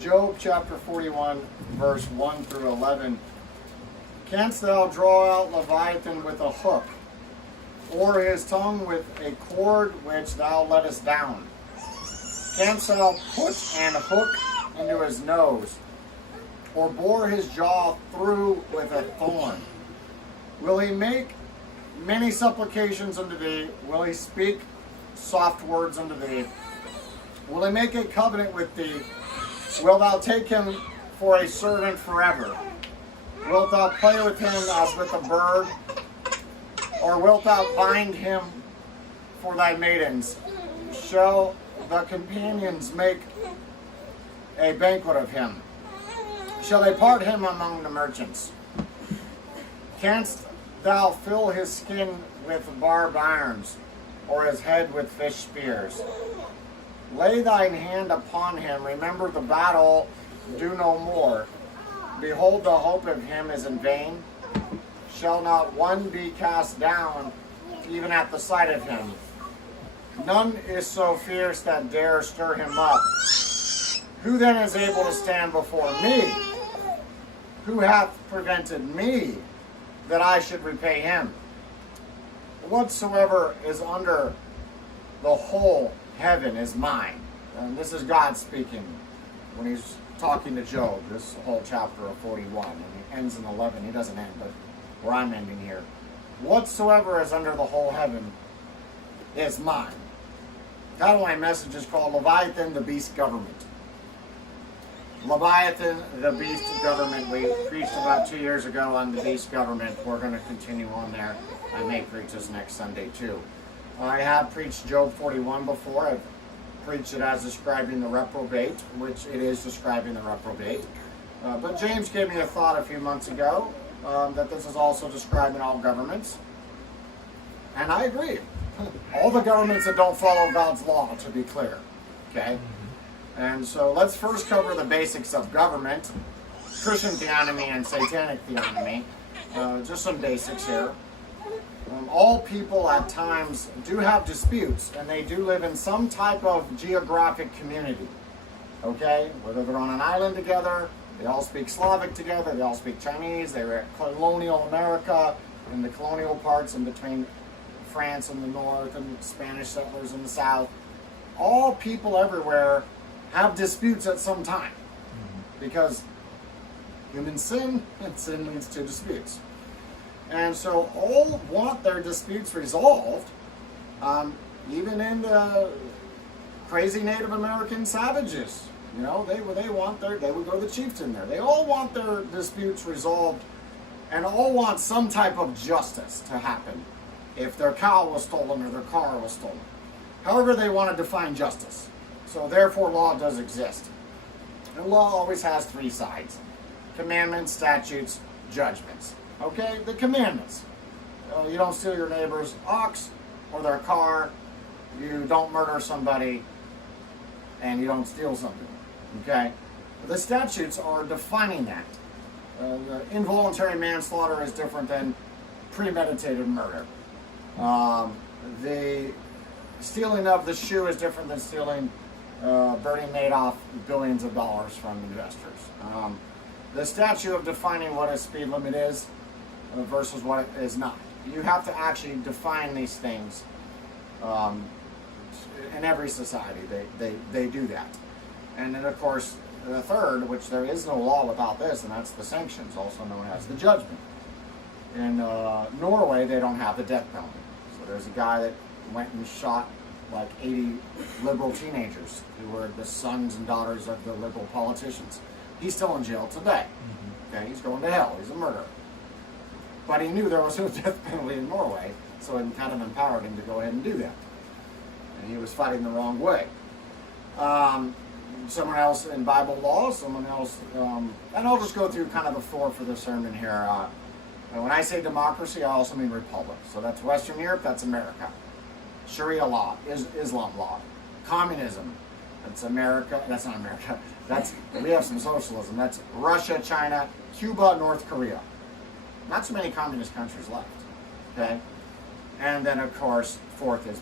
Job chapter 41, verse 1 through 11. Canst thou draw out Leviathan with a hook, or his tongue with a cord which thou lettest down? Canst thou put an hook into his nose, or bore his jaw through with a thorn? Will he make many supplications unto thee? Will he speak soft words unto thee? Will he make a covenant with thee? Wilt thou take him for a servant forever? Wilt thou play with him as with a bird? Or wilt thou bind him for thy maidens? Shall the companions make a banquet of him? Shall they part him among the merchants? Canst thou fill his skin with barbed irons, or his head with fish spears? Lay thine hand upon him, remember the battle, do no more. Behold, the hope of him is in vain. Shall not one be cast down, even at the sight of him? None is so fierce that dare stir him up. Who then is able to stand before me? Who hath prevented me, that I should repay him? Whatsoever is under the whole heaven is mine. And this is God speaking when he's talking to Job, this whole chapter of 41. And he ends in 11. He doesn't end, but where I'm ending here. Whatsoever is under the whole heaven is mine. Title of my message is called Leviathan, the Beast Government. Leviathan, the Beast Government. We preached about 2 years ago on the Beast Government. We're going to continue on there. I may preach this next Sunday too. I have preached Job 41 before. I've preached it as describing the reprobate, which it is describing the reprobate. But James gave me a thought a few months ago that this is also describing all governments. And I agree. All the governments that don't follow God's law, to be clear. Okay? And so let's first cover the basics of government, Christian theonomy and satanic theonomy. Just some basics here. All people at times do have disputes, and they do live in some type of geographic community. Okay? Whether they're on an island together, they all speak Slavic together, they all speak Chinese, they were at colonial America, in the colonial parts in between France in the north and Spanish settlers in the south. All people everywhere have disputes at some time. Because human sin, and sin leads to disputes. And so all want their disputes resolved, even in the crazy Native American savages. You know, they would go the chieftain there. They all want their disputes resolved, and all want some type of justice to happen if their cow was stolen or their car was stolen. However, they want to define justice. So therefore, law does exist. And law always has three sides: commandments, statutes, judgments. Okay, the commandments. You don't steal your neighbor's ox or their car. You don't murder somebody, and you don't steal something. Okay, the statutes are defining that. The involuntary manslaughter is different than premeditated murder. The stealing of the shoe is different than stealing. Bernie Madoff billions of dollars from investors. The statute of defining what a speed limit is versus what it is not. You have to actually define these things in every society. They do that. And then, of course, the third, which there is no law without this, and that's the sanctions, also known as the judgment. In Norway, they don't have the death penalty. So there's a guy that went and shot like 80 liberal teenagers who were the sons and daughters of the liberal politicians. He's still in jail today. Okay, he's going to hell. He's a murderer. But he knew there was no death penalty in Norway, so it kind of empowered him to go ahead and do that. And he was fighting the wrong way. Someone else in Bible law, someone else, and I'll just go through kind of the floor for the sermon here. And when I say democracy, I also mean republic. So that's Western Europe, that's America. Sharia law, Islam law. Communism, that's America, that's not America. We have some socialism. That's Russia, China, Cuba, North Korea. Not so many communist countries left. Okay? And then, of course, fourth is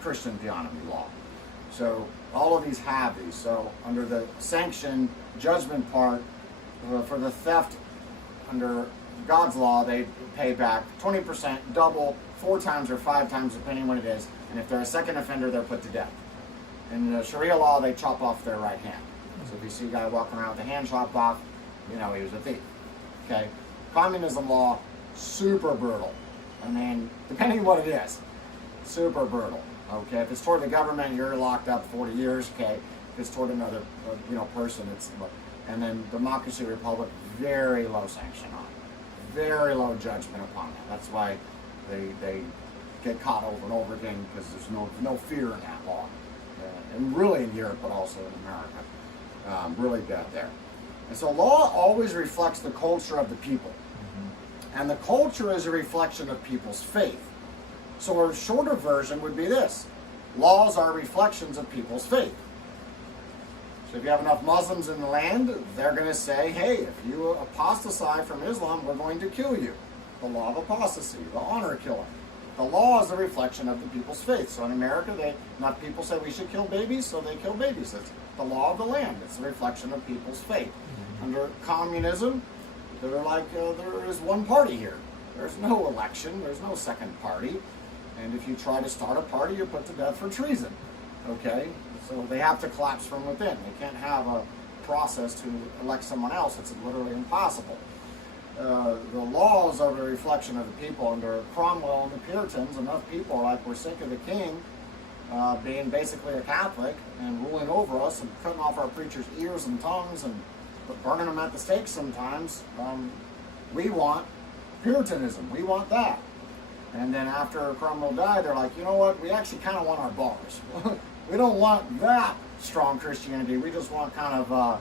Christian theonomy law. So All of these have these. So under the sanction judgment part, for the theft under God's law, they pay back 20%, double, 4 times or 5 times, depending on what it is. And if they're a second offender, they're put to death. In the Sharia law, they chop off their right hand. So if you see a guy walking around with the hand chopped off, you know he was a thief. Okay? Communism law, super brutal. I mean, depending on what it is, super brutal. Okay? If it's toward the government, you're locked up 40 years. Okay? If it's toward another, person, it's. And then democracy, republic, very low sanction on it. Very low judgment upon that. That's why they get caught over and over again, because there's no fear in that law. And really in Europe, but also in America. Really bad there. And so law always reflects the culture of the people. And the culture is a reflection of people's faith. So a shorter version would be this. Laws are reflections of people's faith. So if you have enough Muslims in the land, they're going to say, hey, if you apostatize from Islam, we're going to kill you. The law of apostasy, the honor killing. The law is a reflection of the people's faith. So in America, enough people say we should kill babies, so they kill babies. It's the law of the land. It's a reflection of people's faith. Under communism, they're like, there is one party here. There's no election. There's no second party. And if you try to start a party, you're put to death for treason. Okay? So they have to collapse from within. They can't have a process to elect someone else. It's literally impossible. The laws are a reflection of the people. Under Cromwell and the Puritans, enough people were sick of the king being basically a Catholic and ruling over us and cutting off our preachers' ears and tongues and burning them at the stake sometimes. We want Puritanism. We want that. And then after Cromwell died, they're like, you know what? We actually kind of want our bars. We don't want that strong Christianity. We just want kind of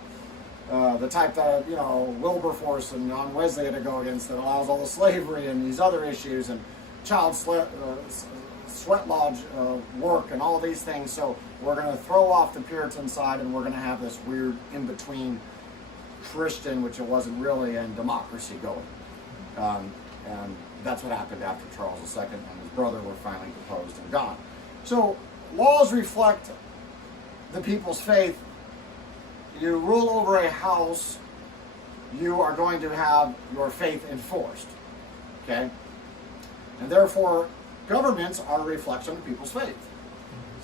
the type that, Wilberforce and John Wesley had to go against, that allows all the slavery and these other issues and child sweat lodge work and all of these things. So we're going to throw off the Puritan side, and we're going to have this weird in-between Christian, which it wasn't really, and democracy going. And that's what happened after Charles II and his brother were finally deposed and gone. So laws reflect the people's faith. You rule over a house, you are going to have your faith enforced. Okay? And therefore, governments are a reflection of people's faith.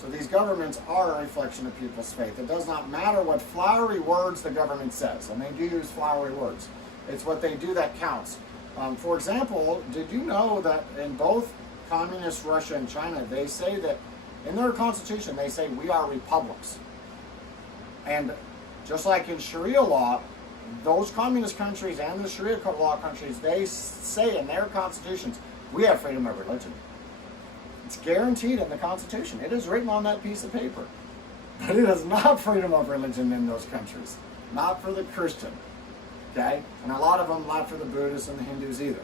So these governments are a reflection of people's faith. It does not matter what flowery words the government says, and they do use flowery words. It's what they do that counts. For example, did you know that in both communist Russia and China, they say that in their constitution, they say we are republics. And just like in Sharia law, those communist countries and the Sharia law countries, they say in their constitutions, we have freedom of religion. It's guaranteed in the Constitution. It is written on that piece of paper. But it is not freedom of religion in those countries. Not for the Christian. Okay? And a lot of them, not for the Buddhists and the Hindus either.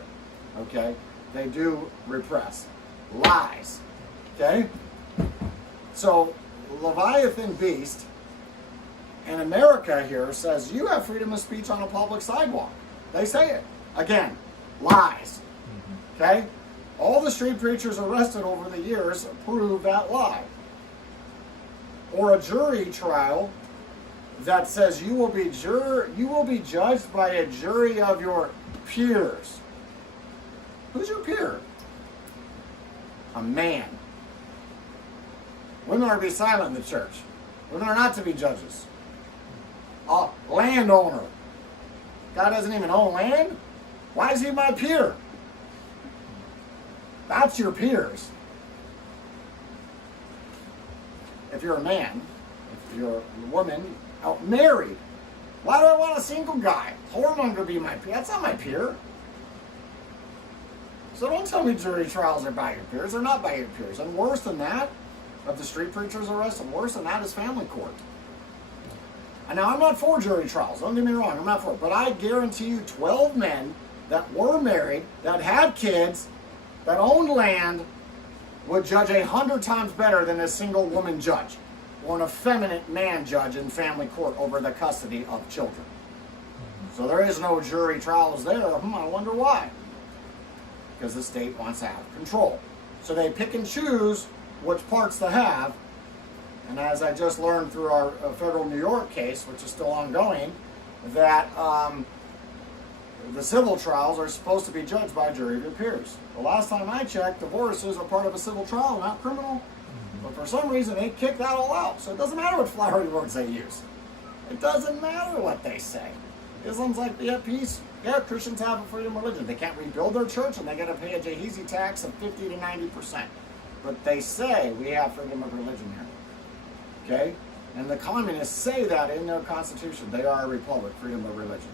Okay? They do repress. Lies. Okay? So, Leviathan beast in America here says you have freedom of speech on a public sidewalk. They say it. Again, lies. Okay? All the street preachers arrested over the years prove that lie. Or a jury trial that says you will be judged by a jury of your peers. Who's your peer? A man. Women are to be silent in the church. Women are not to be judges. A landowner. God doesn't even own land? Why is he my peer? That's your peers. If you're a man, if you're a woman, married, why do I want a single guy? Whoremonger be my peer. That's not my peer. So don't tell me jury trials are by your peers. They're not by your peers. And worse than that, of the street preachers arrested, worse than that is family court. And now I'm not for jury trials. Don't get me wrong. I'm not for it. But I guarantee you 12 men that were married, that had kids, that owned land, would judge 100 times better than a single woman judge or an effeminate man judge in family court over the custody of children. So there is no jury trials there. I wonder why. Because the state wants to have control. So they pick and choose which parts to have And as I just learned through our federal New York case, which is still ongoing, that the civil trials are supposed to be judged by a jury of your peers. The last time I checked, divorces are part of a civil trial, not criminal. But for some reason, they kicked that all out. So it doesn't matter what flowery words they use. It doesn't matter what they say. Islam's like, yeah, peace. Yeah, Christians have a freedom of religion. They can't rebuild their church, and they got to pay a Jehezy tax of 50 to 90%. But they say we have freedom of religion here. Okay? And the communists say that in their constitution. They are a republic, freedom of religion.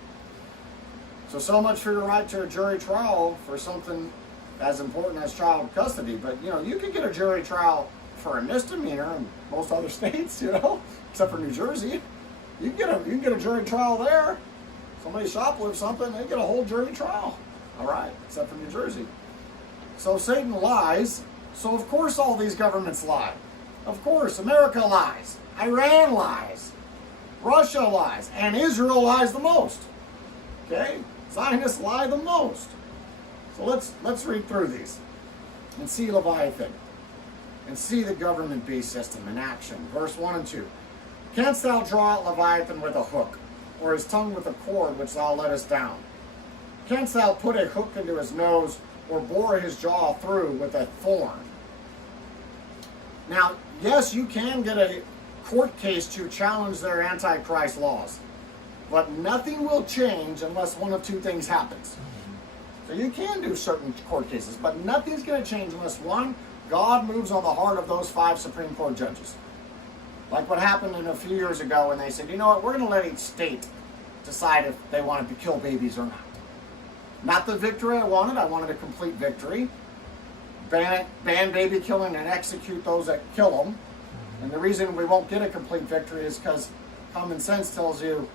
So much for your right to a jury trial for something as important as child custody. But, you can get a jury trial for a misdemeanor in most other states, except for New Jersey. You can get a jury trial there. Somebody shoplifts something, they get a whole jury trial. All right, except for New Jersey. So Satan lies. So of course all these governments lie. Of course, America lies. Iran lies. Russia lies. And Israel lies the most. Okay? Zionists lie the most. So let's read through these and see Leviathan and see the government beast system in action. Verse 1 and 2. Canst thou draw out Leviathan with a hook, or his tongue with a cord which thou lettest down? Canst thou put a hook into his nose, or bore his jaw through with a thorn? Now, yes, you can get a court case to challenge their Antichrist laws, but nothing will change unless one of two things happens. So you can do certain court cases, but nothing's going to change unless, one, God moves on the heart of those 5 Supreme Court judges. Like what happened a few years ago when they said, you know what, we're going to let each state decide if they wanted to kill babies or not. Not the victory I wanted a complete victory. Ban baby killing and execute those that kill them. And the reason we won't get a complete victory is because common sense tells you,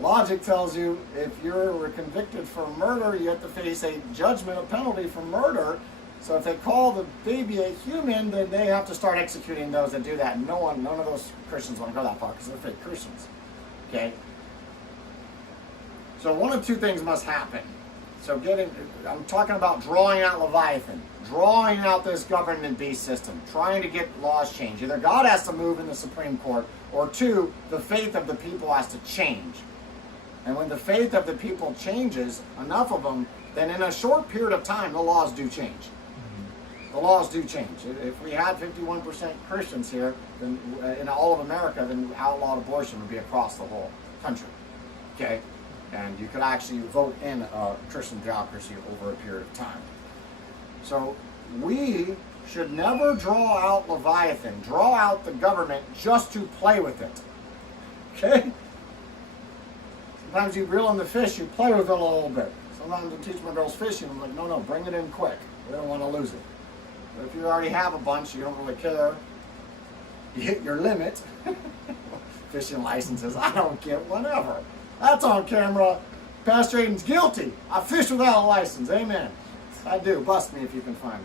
logic tells you, if you're convicted for murder, you have to face a judgment, a penalty for murder. So if they call the baby a human, then they have to start executing those that do that. And none of those Christians want to go that far because they're fake Christians. Okay? So one of two things must happen. So I'm talking about drawing out Leviathan, drawing out this government beast system, trying to get laws changed. Either God has to move in the Supreme Court, or 2, the faith of the people has to change. And when the faith of the people changes, enough of them, then in a short period of time, the laws do change. The laws do change. If we had 51% Christians here, then in all of America, then outlawed abortion would be across the whole country. Okay? And you could actually vote in a Christian theocracy over a period of time. So we should never draw out Leviathan, draw out the government just to play with it. Okay? Sometimes you reel in the fish, you play with it a little bit. Sometimes I teach my girls fishing, I'm like, no, bring it in quick. We don't want to lose it. But if you already have a bunch, you don't really care. You hit your limit. Fishing licenses, I don't get whatever. That's on camera. Pastor Aiden's guilty. I fish without a license. Amen. I do. Bust me if you can find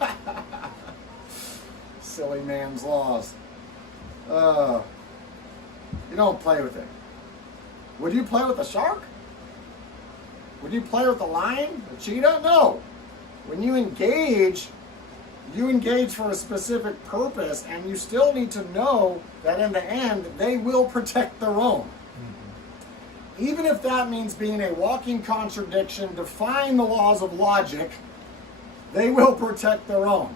me. Silly man's laws. You don't play with it. Would you play with a shark? Would you play with a lion? A cheetah? No. When you engage for a specific purpose, and you still need to know that in the end, they will protect their own. Even if that means being a walking contradiction, defying the laws of logic, they will protect their own.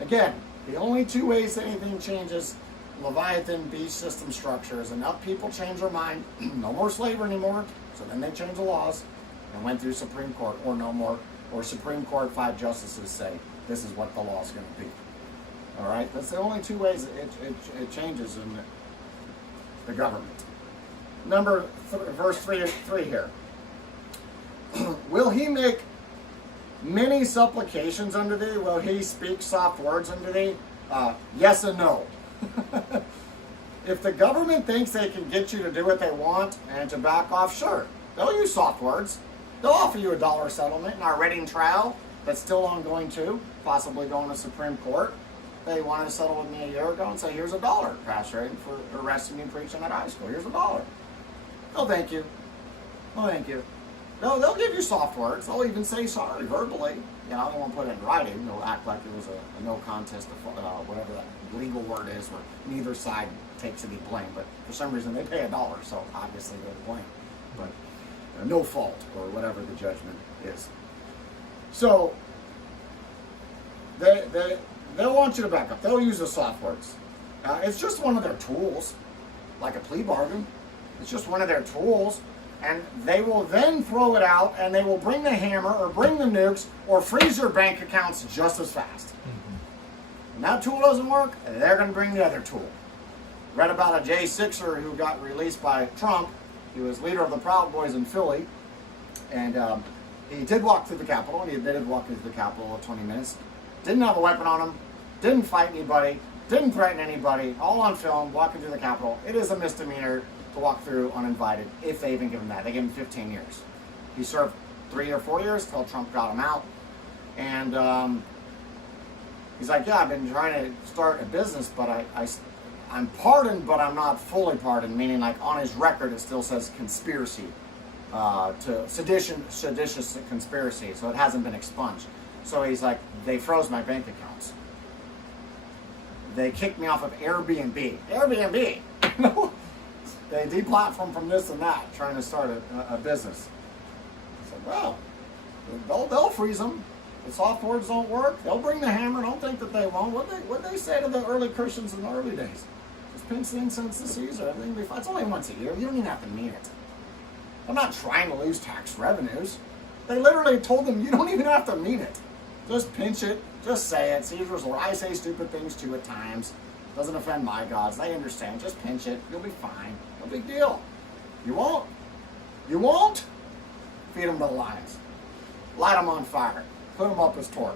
Again, the only 2 ways that anything changes Leviathan beast system structure is enough people change their mind, no more slavery anymore, so then they change the laws and went through Supreme Court, or no more, or Supreme Court 5 justices say this is what the law is going to be. All right, that's the only 2 ways it changes in the government. Verse 3 here. Will he make many supplications unto thee? Will he speak soft words unto thee? Yes and no. If the government thinks they can get you to do what they want and to back off, sure. They'll use soft words. They'll offer you a $1 settlement in our Reading trial that's still ongoing too, possibly going to Supreme Court. They wanted to settle with me a year ago and say, here's $1, Pastor Aiden, for arresting me preaching at high school. Here's $1. Oh, thank you. Oh, thank you. No, they'll give you soft words. They'll even say sorry verbally. they won't put it in writing. They'll act like it was a no contest, whatever that legal word is, where neither side takes any blame. But for some reason, they pay $1, so obviously they're to blame. But no fault, or whatever the judgment is. So they'll want you to back up. They'll use the soft words. It's just one of their tools, like a plea bargain. It's just one of their tools. And they will then throw it out, and they will bring the hammer or bring the nukes or freeze your bank accounts just as fast. When that tool doesn't work, they're going to bring the other tool. Read about a J6er who got released by Trump. He was leader of the Proud Boys in Philly. And he did walk through the Capitol, and he admitted walking through the Capitol for 20 minutes. Didn't have a weapon on him, didn't fight anybody, didn't threaten anybody, all on film, walking through the Capitol. It is a misdemeanor to walk through uninvited, if they even give him that. They gave him 15 years. He served 3 or 4 years till Trump got him out. And he's like, yeah, I've been trying to start a business, but I'm pardoned, but I'm not fully pardoned, meaning like on his record it still says conspiracy, to seditious conspiracy, so it hasn't been expunged. So he's like, they froze my bank accounts. They kicked me off of Airbnb. Airbnb! They deplatformed from this and that, trying to start a business. I said, well, they'll freeze them. The soft words don't work. They'll bring the hammer. Don't think that they won't. What'd they say to the early Christians in the early days? Just pinch the incense to Caesar. Everything will be fine. It's only once a year. You don't even have to mean it. I'm not trying to lose tax revenues. They literally told them you don't even have to mean it. Just pinch it. Just say it. Caesar's Lord. I say stupid things too at times. Doesn't offend my gods. They understand. Just pinch it. You'll be fine. No big deal. You won't. You won't? Feed them to the lions. Light them on fire. Put them up as torch.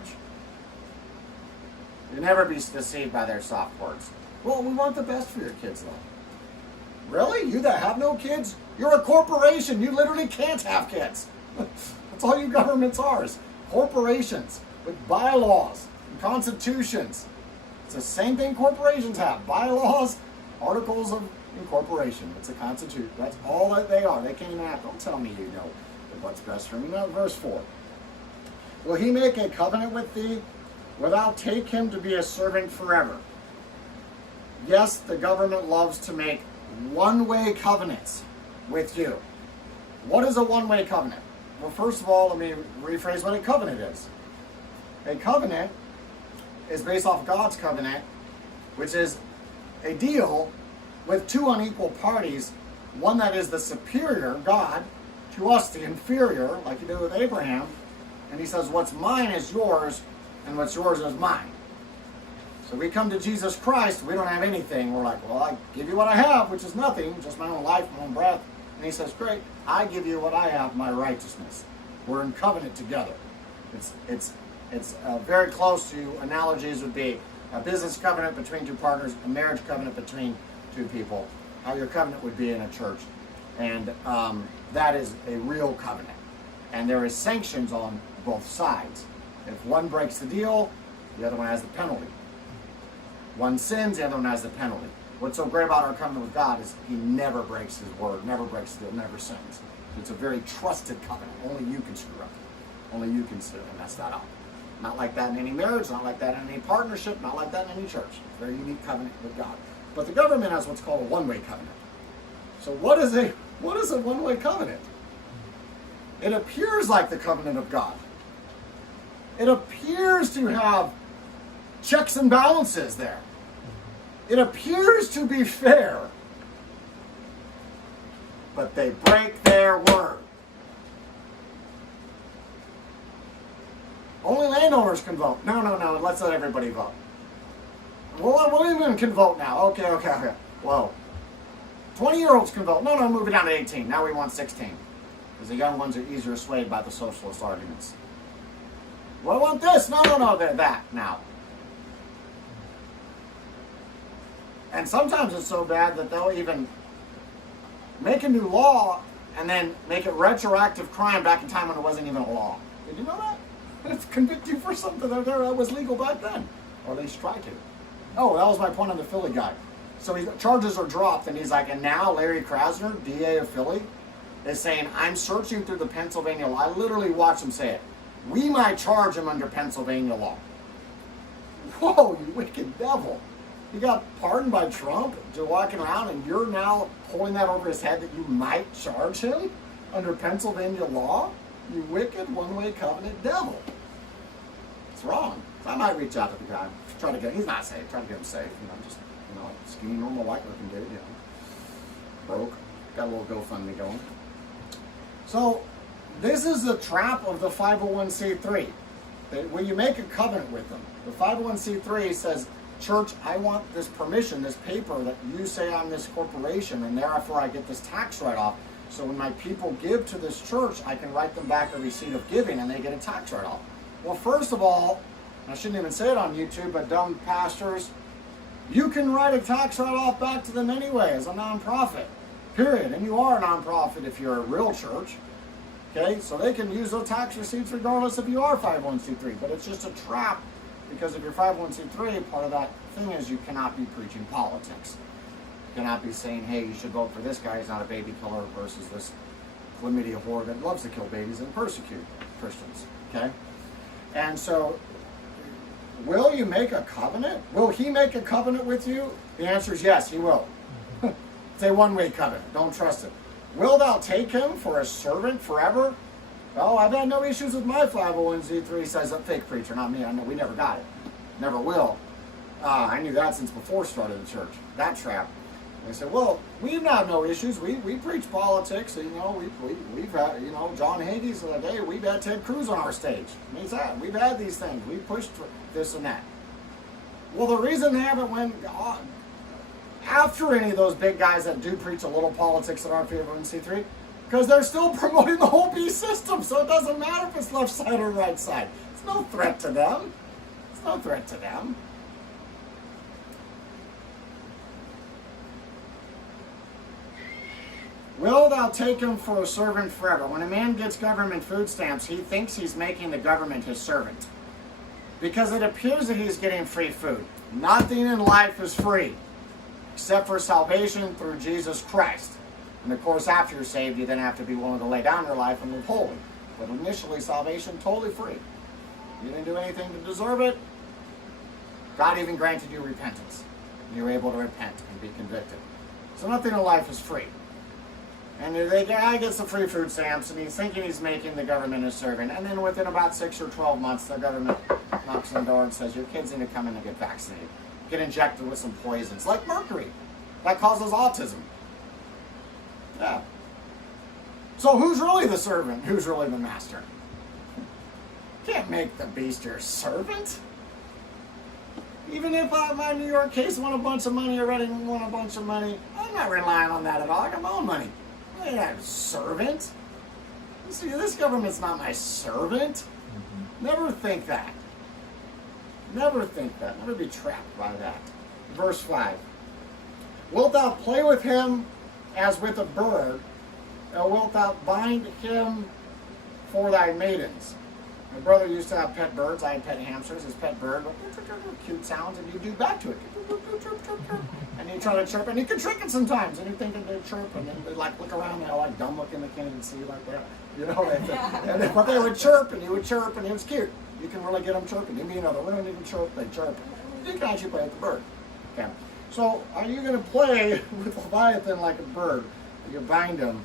You'll never be deceived by their soft words. Well, we want the best for your kids, though. Really? You that have no kids? You're a corporation. You literally can't have kids. That's all you governments are, is corporations with bylaws and constitutions. It's the same thing corporations have. Bylaws, articles of incorporation. It's a constitution. That's all that they are. They can't even have. Don't tell me you know what's best for me. Now, verse 4. Will he make a covenant with thee? Wilt thou take him to be a servant forever? Yes, the government loves to make one-way covenants with you. What is a one-way covenant? Well, first of all, let me rephrase what a covenant is. A covenant is based off God's covenant, which is a deal with two unequal parties, one that is the superior, God, to us, the inferior, like you do with Abraham. And he says, what's mine is yours, and what's yours is mine. So we come to Jesus Christ, we don't have anything. We're like, well, I give you what I have, which is nothing, just my own life, my own breath. And he says, great, I give you what I have, my righteousness. We're in covenant together. It's very close to analogies would be a business covenant between two partners, a marriage covenant between two people, how your covenant would be in a church. And that is a real covenant. And there is sanctions on both sides. If one breaks the deal, the other one has the penalty. One sins, the other one has the penalty. What's so great about our covenant with God is he never breaks his word, never breaks the deal, never sins. It's a very trusted covenant. Only you can screw up. Only you can mess that up. Not like that in any marriage, not like that in any partnership, not like that in any church. It's a very unique covenant with God. But the government has what's called a one-way covenant. So what is a one-way covenant? It appears like the covenant of God. It appears to have checks and balances there. It appears to be fair. But they break their word. Only landowners can vote. No, let's let everybody vote. Well, women can vote now. Okay. Whoa. 20-year-olds can vote. No, move it down to 18. Now we want 16. Because the young ones are easier swayed by the socialist arguments. Well, I want this. No, they're that now. And sometimes it's so bad that they'll even make a new law and then make it retroactive crime back in time when it wasn't even a law. Did you know that? It's convict you for something that was legal back then. Or at least try to. Oh, that was my point on the Philly guy. So charges are dropped, and he's like, and now Larry Krasner, DA of Philly, is saying, I'm searching through the Pennsylvania law. I literally watched him say it. we might charge him under Pennsylvania law. Whoa, you wicked devil. He got pardoned by Trump to walking around, and you're now holding that over his head that you might charge him under Pennsylvania law? You wicked one-way covenant devil. It's wrong. So I might reach out to the guy. Try to get, he's not safe. Try to get him safe. Just, skinny, normal, white-looking dude, Broke. Got a little GoFundMe going. So, this is the trap of the 501c3. When you make a covenant with them, the 501c3 says, church, I want this permission, this paper that you say I'm this corporation, and therefore I get this tax write-off. So when my people give to this church, I can write them back a receipt of giving, and they get a tax write-off. Well, first of all, I shouldn't even say it on YouTube, but dumb pastors, you can write a tax write-off back to them anyway as a nonprofit, period. And you are a nonprofit if you're a real church. Okay, so they can use those tax receipts regardless if you are 501c3, but it's just a trap because if you're 501c3, part of that thing is you cannot be preaching politics. You cannot be saying, hey, you should vote for this guy, he's not a baby killer, versus this chlamydia whore that loves to kill babies and persecute Christians, okay? And so, will you make a covenant? Will he make a covenant with you? The answer is yes, he will. It's a one-way covenant, don't trust it. Will thou take him for a servant forever? Well, I've had no issues with my 501c3, says a fake preacher, not me. I know we never got it. Never will. I knew that since before started the church. That trap. They said, well, we've had no issues. We preach politics. And, we've had, John Hagee's the other day, we've had Ted Cruz on our stage. Means that. We've had these things. We pushed for this and that. Well, the reason they haven't went after any of those big guys that do preach a little politics that aren't 501c3, because they're still promoting the whole beast system, so it doesn't matter if it's left side or right side. It's no threat to them. It's no threat to them. Will thou take him for a servant forever? When a man gets government food stamps, he thinks he's making the government his servant, because it appears that he's getting free food. Nothing in life is free, except for salvation through Jesus Christ. And of course, after you're saved, you then have to be willing to lay down your life and live holy. But initially, salvation, totally free. You didn't do anything to deserve it. God even granted you repentance. You were able to repent and be convicted. So nothing in life is free. And the guy gets the free food stamps, and he's thinking he's making the government his servant. And then within about 6 or 12 months, the government knocks on the door and says, your kids need to come in and get vaccinated. Get injected with some poisons, like mercury. That causes autism. Yeah. So who's really the servant? Who's really the master? Can't make the beast your servant. Even if my New York case won a bunch of money, already won a bunch of money, I'm not relying on that at all. I got my own money. I ain't a servant. See, this government's not my servant. Never think that. Never think that. Never be trapped by that. Verse 5. Wilt thou play with him as with a bird, or wilt thou bind him for thy maidens? My brother used to have pet birds. I had pet hamsters. His pet bird would cute sounds, and you do back to it. And you try to chirp, and you can trick it sometimes. And you think that they chirp, and then they look around, they're like dumb looking, they can't even see like that. But they would chirp, and you would chirp, and it was cute. You can really get them chirping. You mean another room, you can chirp, they chirp. You can actually play with the bird. Okay. So, are you going to play with Leviathan like a bird? You bind him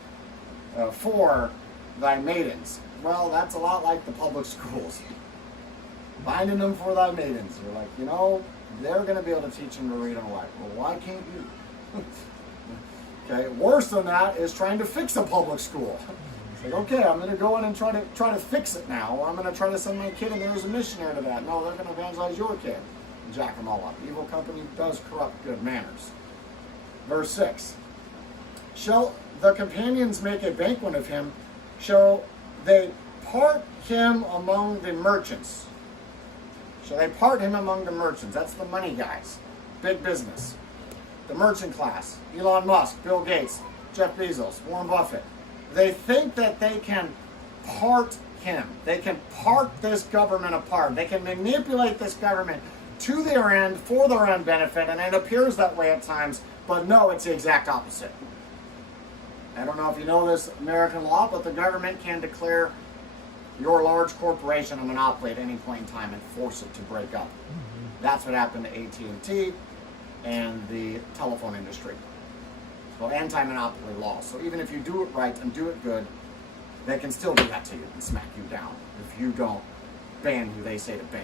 for thy maidens. Well, that's a lot like the public schools. Binding them for thy maidens. You're like, they're going to be able to teach them to read and write. Well, why can't you? Okay, worse than that is trying to fix a public school. It's like, okay, I'm going to go in and try to fix it now. Or I'm going to try to send my kid in there as a missionary to that. No, they're going to evangelize your kid. Jack them all up. Evil company does corrupt good manners. Verse 6. Shall the companions make a banquet of him? Shall they part him among the merchants? Shall they part him among the merchants? That's the money guys. Big business. The merchant class. Elon Musk, Bill Gates, Jeff Bezos, Warren Buffett. They think that they can part him. They can part this government apart. They can manipulate this government to their end, for their own benefit, and it appears that way at times, but no, it's the exact opposite. I don't know if you know this American law, but the government can declare your large corporation a monopoly at any point in time and force it to break up. That's what happened to AT&T and the telephone industry. So anti-monopoly laws. So even if you do it right and do it good, they can still do that to you and smack you down if you don't ban who they say to ban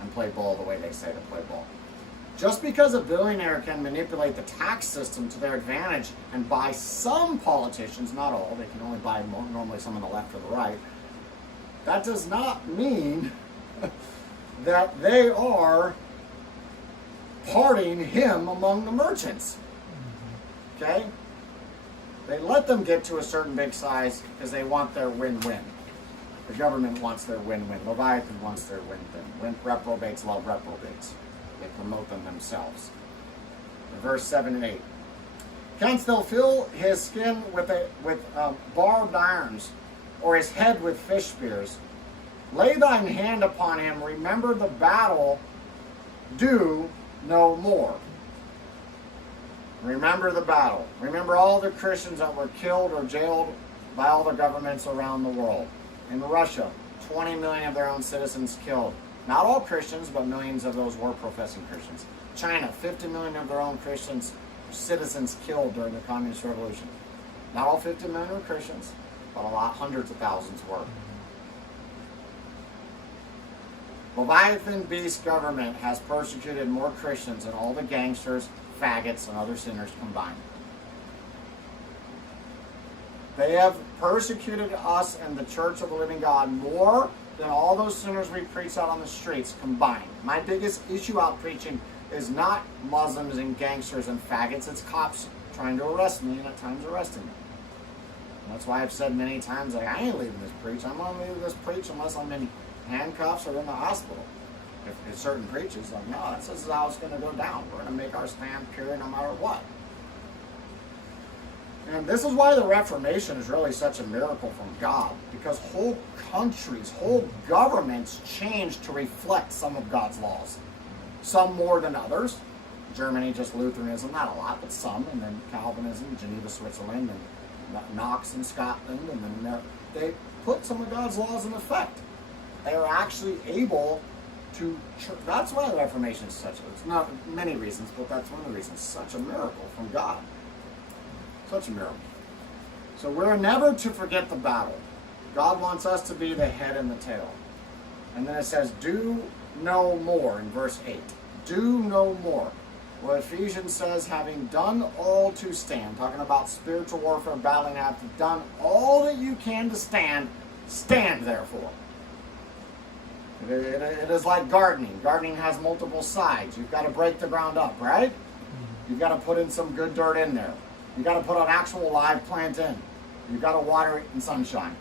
and play ball the way they say to play ball. Just because a billionaire can manipulate the tax system to their advantage and buy some politicians, not all, they can only buy normally some on the left or the right, that does not mean that they are parting him among the merchants. Okay? They let them get to a certain big size because they want their win-win. The government wants their win-win. Leviathan wants their win-win. Reprobates love reprobates. They promote them themselves. Verse 7 and 8. Canst thou fill his skin with barbed irons, or his head with fish spears? Lay thine hand upon him, remember the battle, do no more. Remember the battle. Remember all the Christians that were killed or jailed by all the governments around the world. In Russia, 20 million of their own citizens killed. Not all Christians, but millions of those were professing Christians. China, 50 million of their own citizens killed during the Communist Revolution. Not all 50 million were Christians, but hundreds of thousands were. Leviathan beast government has persecuted more Christians than all the gangsters, faggots, and other sinners combined. They have persecuted us and the Church of the Living God more than all those sinners we preach out on the streets combined. My biggest issue out preaching is not Muslims and gangsters and faggots. It's cops trying to arrest me and at times arresting me. And that's why I've said many times, like, I ain't leaving this preach. I'm going to leave this preach unless I'm in handcuffs or in the hospital. If certain preachers, like, no, this is how it's going to go down. We're going to make our stand pure no matter what. And this is why the Reformation is really such a miracle from God, because whole countries, whole governments changed to reflect some of God's laws. Some more than others. Germany, just Lutheranism, not a lot, but some, and then Calvinism, Geneva, Switzerland, and Knox in Scotland, and then they put some of God's laws in effect. They are actually able to, that's why the Reformation is it's not many reasons, but that's one of the reasons, such a miracle from God. Such a miracle. So we're never to forget the battle. God wants us to be the head and the tail. And then it says, do no more in verse 8. Do no more. Well, Ephesians says, having done all to stand, talking about spiritual warfare, battling, after done all that you can to stand, stand therefore. It is like gardening. Gardening has multiple sides. You've got to break the ground up, right? You've got to put in some good dirt in there. You've got to put an actual live plant in. You've got to water it in sunshine.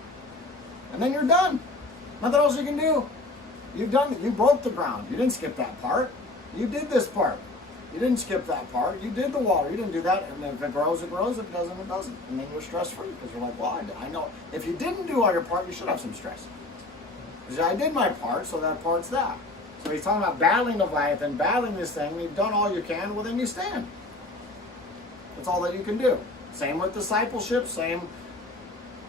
And then you're done. Nothing else you can do. You've done it. You broke the ground. You didn't skip that part. You did this part. You didn't skip that part. You did the water. You didn't do that. And if it grows, it grows. If it doesn't, it doesn't. And then you're stress-free because you're like, well, I know. If you didn't do all your part, you should have some stress. Because I did my part, so that part's that. So he's talking about battling Leviathan, battling this thing. And you've done all you can. Well, then you stand. That's all that you can do. Same with discipleship. Same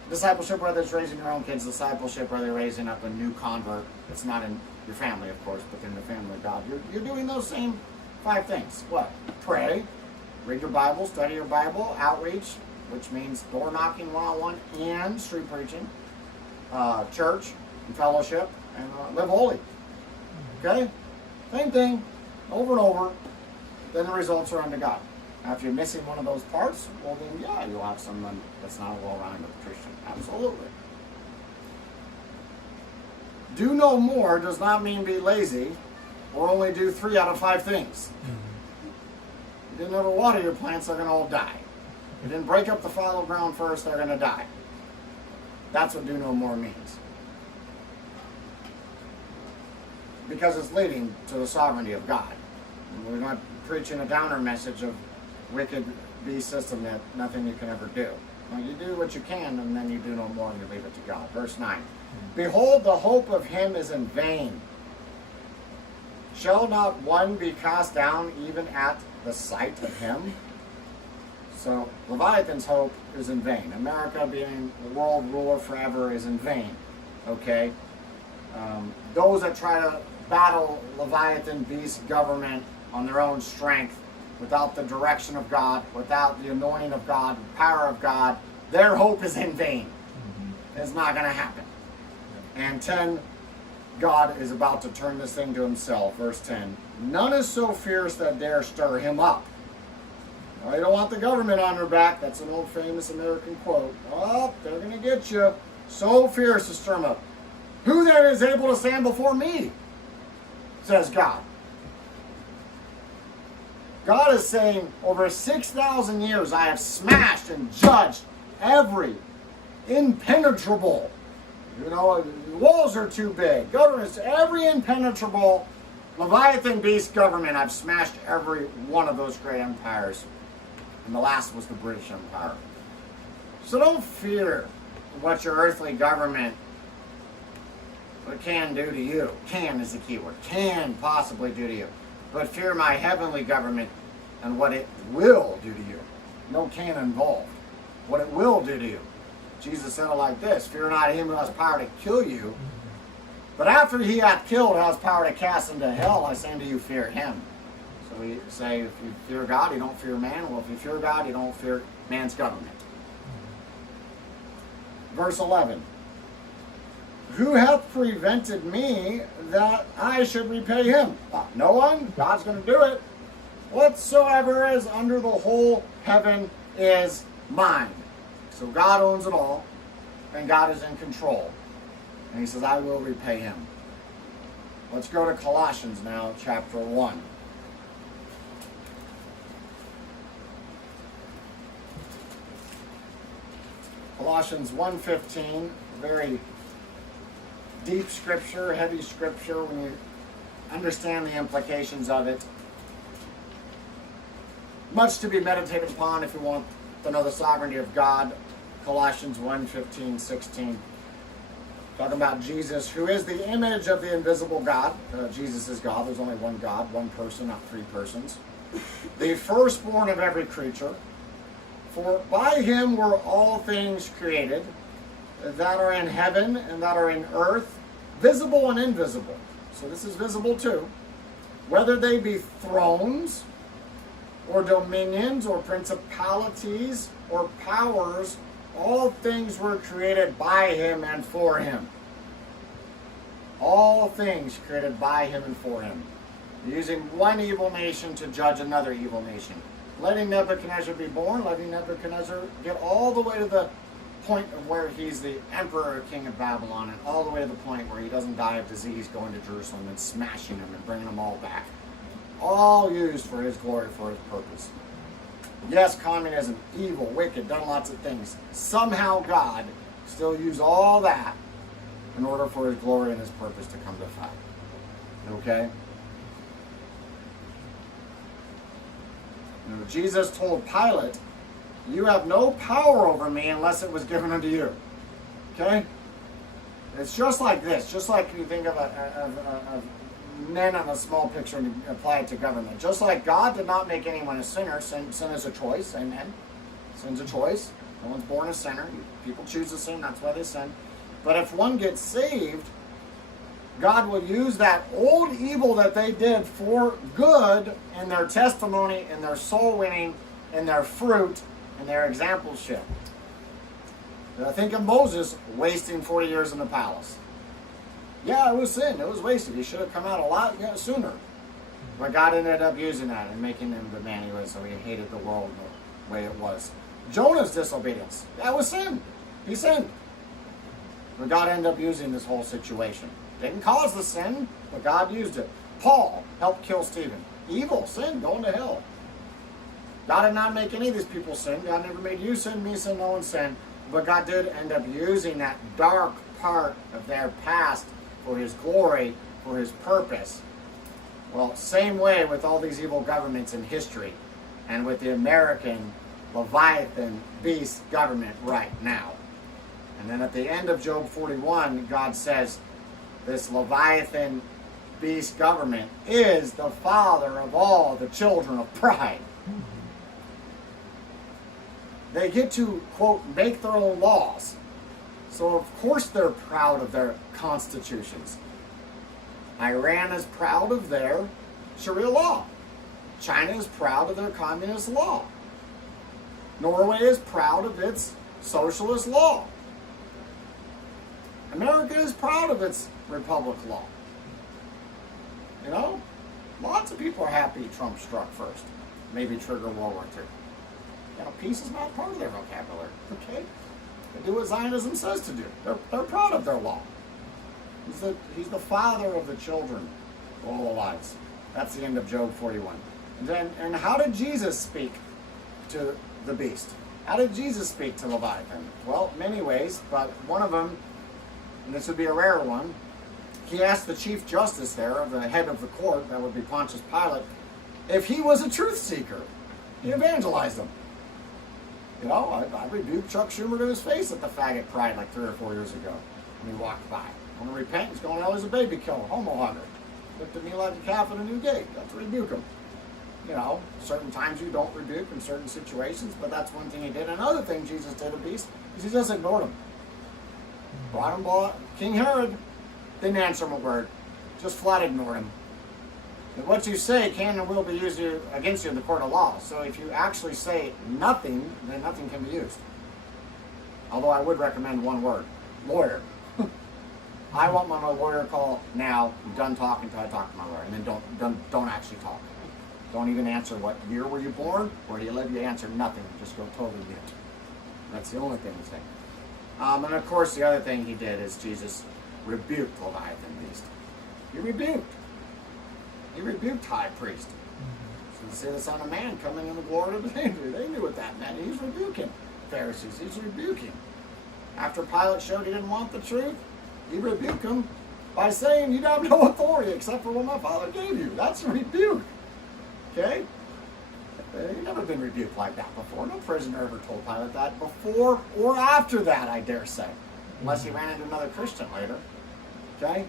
discipleship, whether it's raising your own kids. Discipleship, whether you're raising up a new convert. It's not in your family, of course, but in the family of God. You're doing those same 5 things. What? Pray, read your Bible, study your Bible, outreach, which means door knocking one-on-one and street preaching, church and fellowship, and live holy. Okay? Same thing, over and over. Then the results are unto God. Now, if you're missing one of those parts, well then, yeah, you'll have someone that's not a well-rounded Christian. Absolutely. Do no more does not mean be lazy or only do 3 out of 5 things. You didn't ever water your plants, they're going to all die. You didn't break up the fallow ground first, they're going to die. That's what do no more means. Because it's leading to the sovereignty of God. And we're not preaching a downer message of wicked beast system that nothing you can ever do. Well, you do what you can, and then you do no more, and you leave it to God. Verse 9. Behold, the hope of him is in vain. Shall not one be cast down even at the sight of him? So Leviathan's hope is in vain. America being the world ruler forever is in vain. Okay? Those that try to battle Leviathan beast government on their own strength, without the direction of God, without the anointing of God, the power of God, their hope is in vain. It's not going to happen. And 10, God is about to turn this thing to himself. Verse 10, none is so fierce that dare stir him up. Now, they don't want the government on their back. That's an old famous American quote. Oh, they're going to get you. So fierce to stir him up. Who then is able to stand before me? Says God. God is saying, over 6,000 years, I have smashed and judged every impenetrable, walls are too big, governments, every impenetrable Leviathan beast government, I've smashed every one of those great empires. And the last was the British Empire. So don't fear what your earthly government can do to you. Can is the key word. Can possibly do to you. But fear my heavenly government and what it will do to you. No can involved. What it will do to you. Jesus said it like this, fear not him who has power to kill you, but after he hath killed, has power to cast into hell. I say unto you, fear him. So we say, if you fear God, you don't fear man. Well, if you fear God, you don't fear man's government. Verse 11. Who hath prevented me that I should repay him? No one. God's going to do it. Whatsoever is under the whole heaven is mine. So God owns it all, and God is in control. And he says, I will repay him. Let's go to Colossians now, chapter 1. Colossians 1:15, very deep scripture, heavy scripture when you understand the implications of it. Much to be meditated upon if you want to know the sovereignty of God. Colossians 1:15, 16. Talking about Jesus, who is the image of the invisible God. Jesus is God. There's only one God, one person, not three persons. The firstborn of every creature. For by him were all things created, that are in heaven and that are in earth, visible and invisible. So this is visible too. Whether they be thrones, or dominions, or principalities, or powers, all things were created by him and for him. All things created by him and for him. Using one evil nation to judge another evil nation. Letting Nebuchadnezzar be born, letting Nebuchadnezzar get all the way to the point of where he's the emperor or king of Babylon, and all the way to the point where he doesn't die of disease, going to Jerusalem and smashing them and bringing them all back. All used for his glory, for his purpose. Yes, communism, evil, wicked, done lots of things. Somehow God still used all that in order for his glory and his purpose to come to fight. Okay? You know, Jesus told Pilate, you have no power over me unless it was given unto you. Okay? It's just like this. Just like you think of men on a small picture and apply it to government. Just like God did not make anyone a sinner. Sin is a choice. Amen. Sin's a choice. No one's born a sinner. People choose to sin. That's why they sin. But if one gets saved, God will use that old evil that they did for good in their testimony, in their soul winning, in their fruit, in their exampleship. Think of Moses wasting 40 years in the palace. Yeah, it was sin. It was wasted. He should have come out a lot sooner. But God ended up using that and making him the man he was, so he hated the world the way it was. Jonah's disobedience. That was sin. He sinned. But God ended up using this whole situation. Didn't cause the sin, but God used it. Paul helped kill Stephen. Evil, sin, going to hell. God did not make any of these people sin. God never made you sin, me sin, no one sin. But God did end up using that dark part of their past for his glory, for his purpose. Well, same way with all these evil governments in history and with the American Leviathan beast government right now. And then at the end of Job 41, God says this Leviathan beast government is the father of all the children of pride. They get to, quote, make their own laws. So of course they're proud of their constitutions. Iran is proud of their Sharia law. China is proud of their communist law. Norway is proud of its socialist law. America is proud of its republic law. You know, lots of people are happy Trump struck first. Maybe trigger World War II. You know, peace is not part of their vocabulary. Okay? They do what Zionism says to do. They're proud of their law. He's the father of the children of all the lies. That's the end of Job 41. And how did Jesus speak to the beast? How did Jesus speak to Leviathan? Well, many ways, but one of them, and this would be a rare one, he asked the chief justice there, the head of the court, that would be Pontius Pilate, if he was a truth seeker. He evangelized him. You know, I rebuked Chuck Schumer to his face at the faggot pride like 3 or 4 years ago when he walked by. Want to repent? He's going, oh, he's a baby killer, homo hugger. Looked at me like a calf at a new gate. Got to rebuke him. You know, certain times you don't rebuke in certain situations, but that's one thing he did. Another thing Jesus did, at least, is he just ignored him. Brought him, King Herod didn't answer him a word. Just flat ignored him. And what you say can and will be used against you in the court of law. So if you actually say nothing, then nothing can be used. Although I would recommend one word: lawyer. I want my lawyer call now. I'm done talking until I talk to my lawyer, and then don't actually talk. Don't even answer what year were you born, where do you live. You answer nothing. Just go totally mute. That's the only thing he's saying. And of course, the other thing he did is Jesus rebuked the Leviathan beast. He rebuked high priest. So to see the Son of Man coming in the glory of the angel, they knew what that meant. He's rebuking Pharisees. He's rebuking. After Pilate showed he didn't want the truth, he rebuked him by saying, you have no authority except for what my Father gave you. That's a rebuke. Okay? You've never been rebuked like that before. No prisoner ever told Pilate that before or after that, I dare say. Unless he ran into another Christian later. Okay?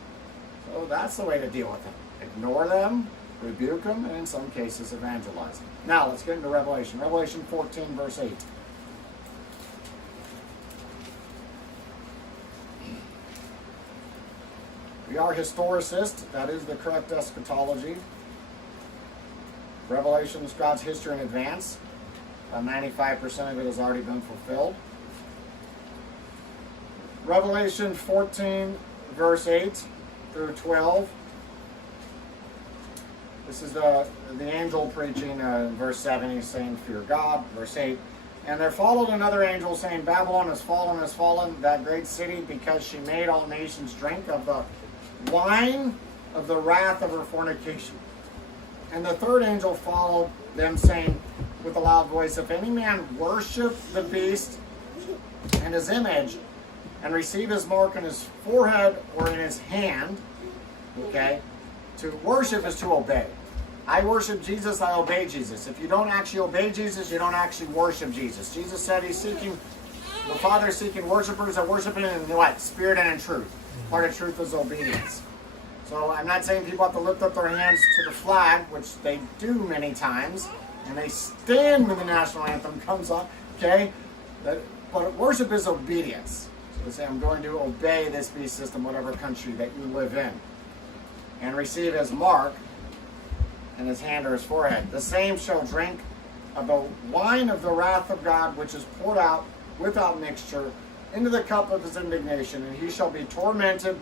So that's the way to deal with it. Ignore them, rebuke them, and in some cases evangelize them. Now let's get into Revelation. Revelation 14, verse 8. We are historicists. That is the correct eschatology. Revelation is God's history in advance. 95% of it has already been fulfilled. Revelation 14, verse 8 through 12. This is the angel preaching in verse 7. He's saying, fear God. Verse 8. And there followed another angel saying, Babylon is fallen, that great city, because she made all nations drink of the wine of the wrath of her fornication. And the third angel followed them, saying with a loud voice, if any man worship the beast and his image, and receive his mark in his forehead or in his hand, okay, to worship is to obey. I worship Jesus, I obey Jesus. If you don't actually obey Jesus, you don't actually worship Jesus. Jesus said he's seeking, the Father is seeking worshipers that worship him in what? Spirit and in truth. Part of truth is obedience. So I'm not saying people have to lift up their hands to the flag, which they do many times, and they stand when the national anthem comes on, okay? But worship is obedience. So they say, I'm going to obey this beast system, whatever country that you live in, and receive his mark in his hand or his forehead. The same shall drink of the wine of the wrath of God, which is poured out without mixture into the cup of his indignation, and he shall be tormented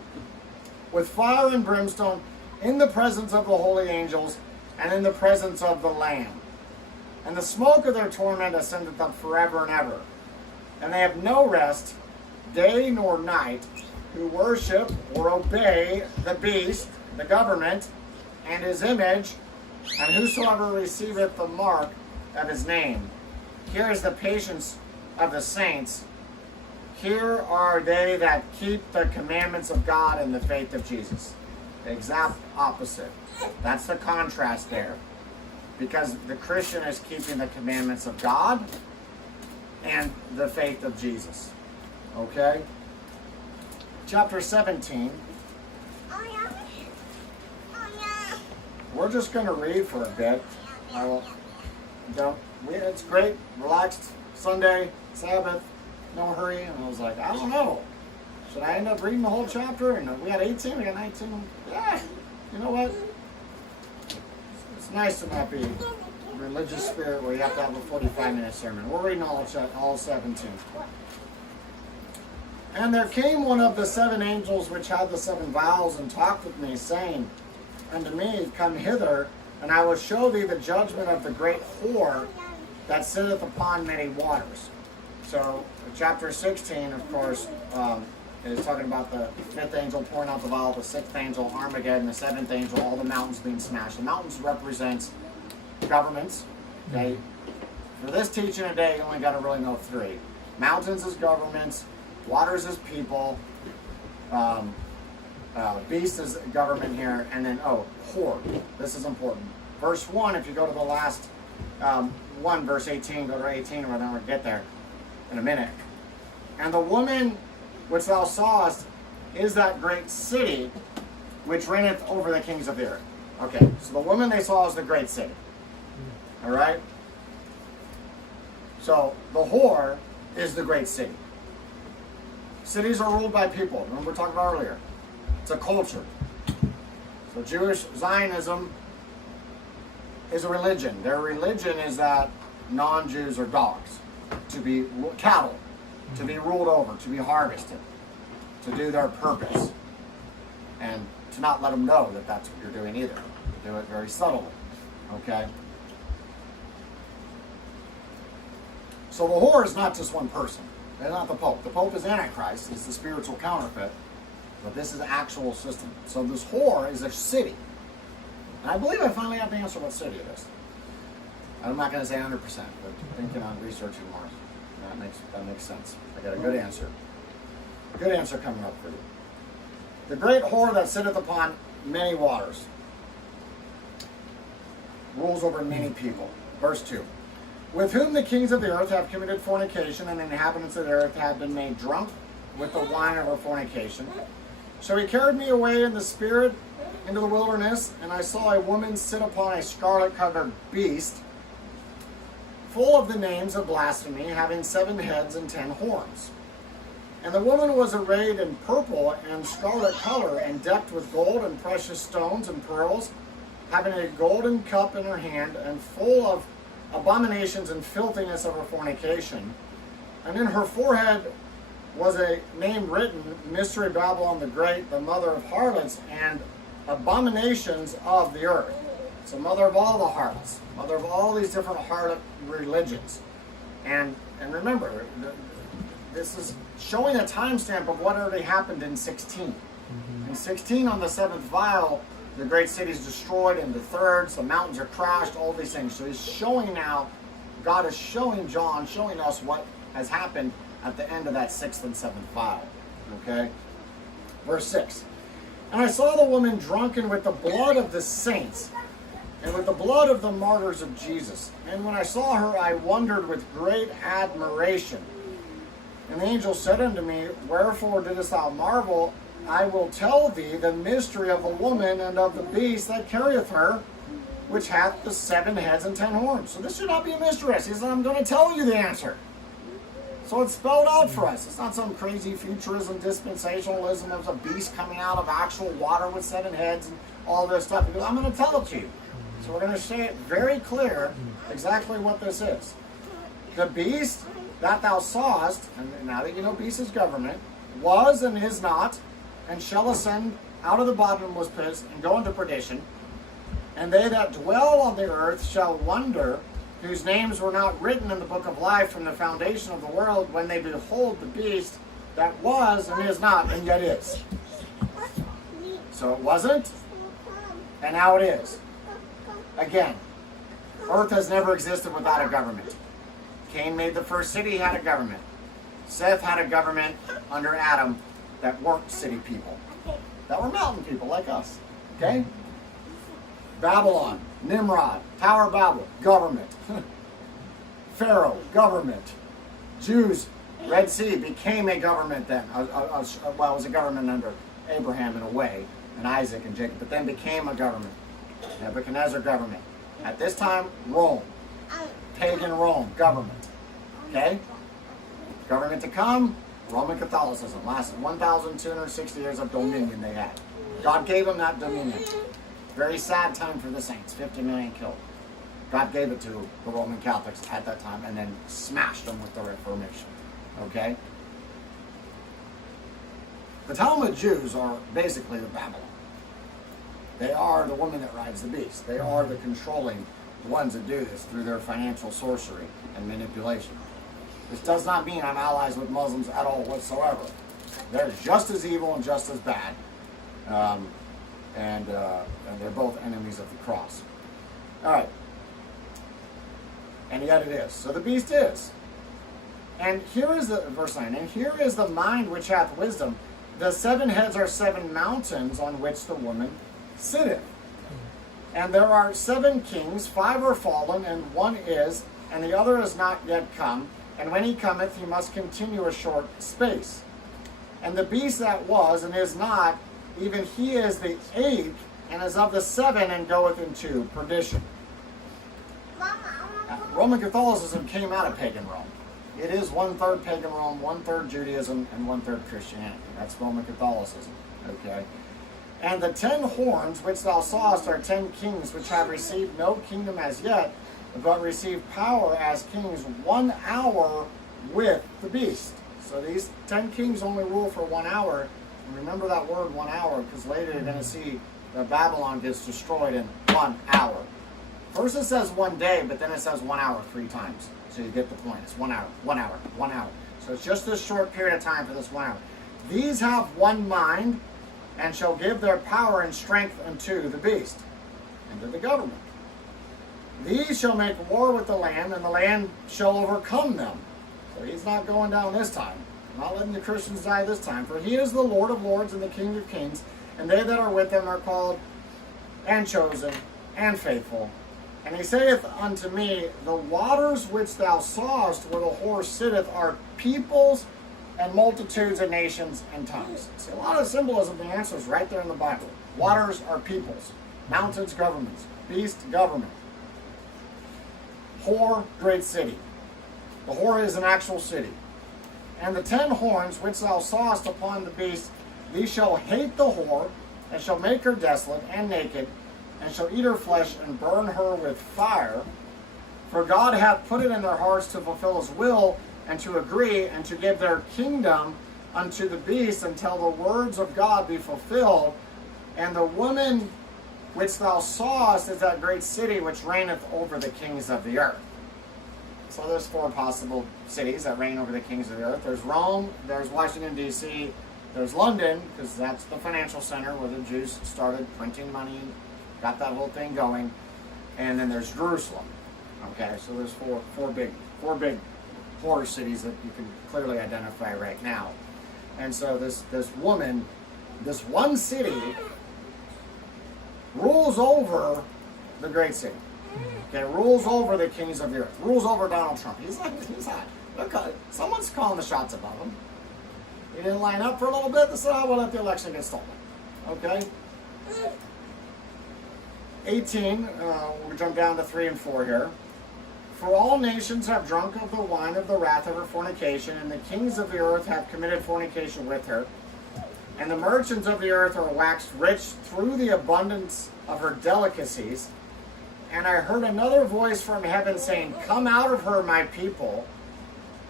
with fire and brimstone in the presence of the holy angels and in the presence of the Lamb. And the smoke of their torment ascendeth up forever and ever. And they have no rest, day nor night, who worship or obey the beast, the government, and his image, and whosoever receiveth the mark of his name. Here is the patience of the saints. Here are they that keep the commandments of God and the faith of Jesus. The exact opposite. That's the contrast there. Because the Christian is keeping the commandments of God and the faith of Jesus. Okay? Chapter 17. We're just going to read for a bit. It's great, relaxed Sunday, Sabbath. No hurry. And I was like, I don't know. Should I end up reading the whole chapter? And we got 18, we got 19. Yeah, you know what? It's nice to not be a religious spirit where you have to have a 45-minute sermon. We're reading all 17. And there came one of the 7 angels which had the 7 vials, and talked with me, saying unto me, Come hither, and I will show thee the judgment of the great whore that sitteth upon many waters. So, chapter 16, of course, is talking about the 5th angel pouring out the vial, the 6th angel, Armageddon, the 7th angel, all the mountains being smashed. The mountains represents governments. Okay? For this teaching today, you only got to really know 3. Mountains is governments, waters is people, beast is government here, and then, whore. This is important. Verse 1, if you go to the last 1, verse 18, go to 18, we're going to get there in a minute. And the woman which thou sawest is that great city which reigneth over the kings of the earth. Okay, so the woman they saw is the great city. All right? So the whore is the great city. Cities are ruled by people. Remember we were talking about earlier. It's a culture. So Jewish Zionism is a religion. Their religion is that non-Jews are dogs, to be cattle, to be ruled over, to be harvested, to do their purpose, and to not let them know that that's what you're doing either. To do it very subtly, okay? So the whore is not just one person. They're not the Pope. The Pope is Antichrist. He's the spiritual counterfeit. But this is an actual system. So this whore is a city. And I believe I finally have the answer what city it is. I'm not going to say 100%, but thinking on researching more. That makes sense. I got a good answer. Good answer coming up for you. The great whore that sitteth upon many waters rules over many people. Verse 2. With whom the kings of the earth have committed fornication, and the inhabitants of the earth have been made drunk with the wine of her fornication. So he carried me away in the spirit into the wilderness, and I saw a woman sit upon a scarlet-covered beast, full of the names of blasphemy, having 7 heads and 10 horns. And the woman was arrayed in purple and scarlet color, and decked with gold and precious stones and pearls, having a golden cup in her hand, and full of abominations and filthiness of her fornication. And in her forehead was a name written, Mystery Babylon the Great, the mother of harlots and abominations of the earth. It's the mother of all the harlots, mother of all these different harlot religions. And remember, this is showing a timestamp of what already happened in 16. In 16, on the 7th vial, the great city is destroyed in the 3rd, the mountains are crashed, all these things. So he's showing now, God is showing John, showing us what has happened at the end of that 6th and 7th vial. Okay? Verse 6. And I saw the woman drunken with the blood of the saints, and with the blood of the martyrs of Jesus. And when I saw her, I wondered with great admiration. And the angel said unto me, Wherefore didst thou marvel? I will tell thee the mystery of the woman and of the beast that carrieth her, which hath the 7 heads and 10 horns. So this should not be a mystery. He says, I'm going to tell you the answer. So it's spelled out for us. It's not some crazy futurism, dispensationalism of a beast coming out of actual water with 7 heads and all this stuff. He goes, I'm going to tell it to you. So we're going to say it very clear exactly what this is. The beast that thou sawest, and now that you know beast is government, was and is not, and shall ascend out of the bottomless pits and go into perdition. And they that dwell on the earth shall wonder, whose names were not written in the book of life from the foundation of the world, when they behold the beast that was and is not and yet is. So it wasn't, and now it is. Again, earth has never existed without a government. Cain made the first city, he had a government. Seth had a government under Adam that weren't city people, that were mountain people like us. Okay? Babylon, Nimrod, Tower of Babel, government. Pharaoh, government. Jews, Red Sea became a government then. Well, it was a government under Abraham in a way, and Isaac and Jacob, but then became a government. Nebuchadnezzar, government. At this time, Rome. Pagan Rome, government. Okay? Government to come, Roman Catholicism lasted 1,260 years of dominion they had. God gave them that dominion. Very sad time for the saints. 50 million killed. God gave it to the Roman Catholics at that time and then smashed them with the Reformation. Okay? The Talmud Jews are basically the Babylon. They are the woman that rides the beast. They are the controlling ones that do this through their financial sorcery and manipulation. This does not mean I'm allies with Muslims at all whatsoever. They're just as evil and just as bad. And they're both enemies of the cross. All right. And yet it is. So the beast is. And here is the, verse 9, and here is the mind which hath wisdom. The 7 heads are 7 mountains on which the woman sitteth. And there are 7 kings, 5 are fallen, and 1 is, and the other is not yet come. And when he cometh, he must continue a short space. And the beast that was and is not, even he is the 8th, and is of the 7, and goeth into perdition. Roman Catholicism came out of pagan Rome. It is 1/3 pagan Rome, 1/3 Judaism, and 1/3 Christianity. That's Roman Catholicism. Okay? And the 10 horns which thou sawest are 10 kings which have received no kingdom as yet, but receive power as kings 1 hour with the beast. So these 10 kings only rule for 1 hour. And remember that word 1 hour, because later you're going to see that Babylon gets destroyed in 1 hour. First it says 1 day, but then it says 1 hour 3 times. So you get the point. It's 1 hour, 1 hour, 1 hour. So it's just this short period of time for this 1 hour. These have one mind, and shall give their power and strength unto the beast, and to the government. These shall make war with the land, and the land shall overcome them. So he's not going down this time. Not letting the Christians die this time. For he is the Lord of lords and the King of kings, and they that are with him are called and chosen and faithful. And he saith unto me, the waters which thou sawest where the horse sitteth are peoples and multitudes of nations and tongues. See, a lot of symbolism, the answer is right there in the Bible. Waters are peoples. Mountains, governments. Beast, government. Whore, great city. The whore is an actual city. And the 10 horns which thou sawest upon the beast, these shall hate the whore, and shall make her desolate and naked, and shall eat her flesh and burn her with fire. For God hath put it in their hearts to fulfill his will, and to agree, and to give their kingdom unto the beast, until the words of God be fulfilled. And the woman which thou sawest is that great city which reigneth over the kings of the earth. So there's 4 possible cities that reign over the kings of the earth. There's Rome, there's Washington, D.C., there's London, because that's the financial center where the Jews started printing money, got that whole thing going. And then there's Jerusalem. Okay, so there's four big horror cities that you can clearly identify right now. And so this woman, this one city, rules over the great city. Okay, rules over the kings of the earth. Rules over Donald Trump. He's not. Look, someone's calling the shots above him. He didn't line up for a little bit. They said, we'll let the election get stolen. Okay? 18, we'll jump down to 3 and 4 here. For all nations have drunk of the wine of the wrath of her fornication, and the kings of the earth have committed fornication with her. And the merchants of the earth are waxed rich through the abundance of her delicacies. And I heard another voice from heaven saying, come out of her, my people,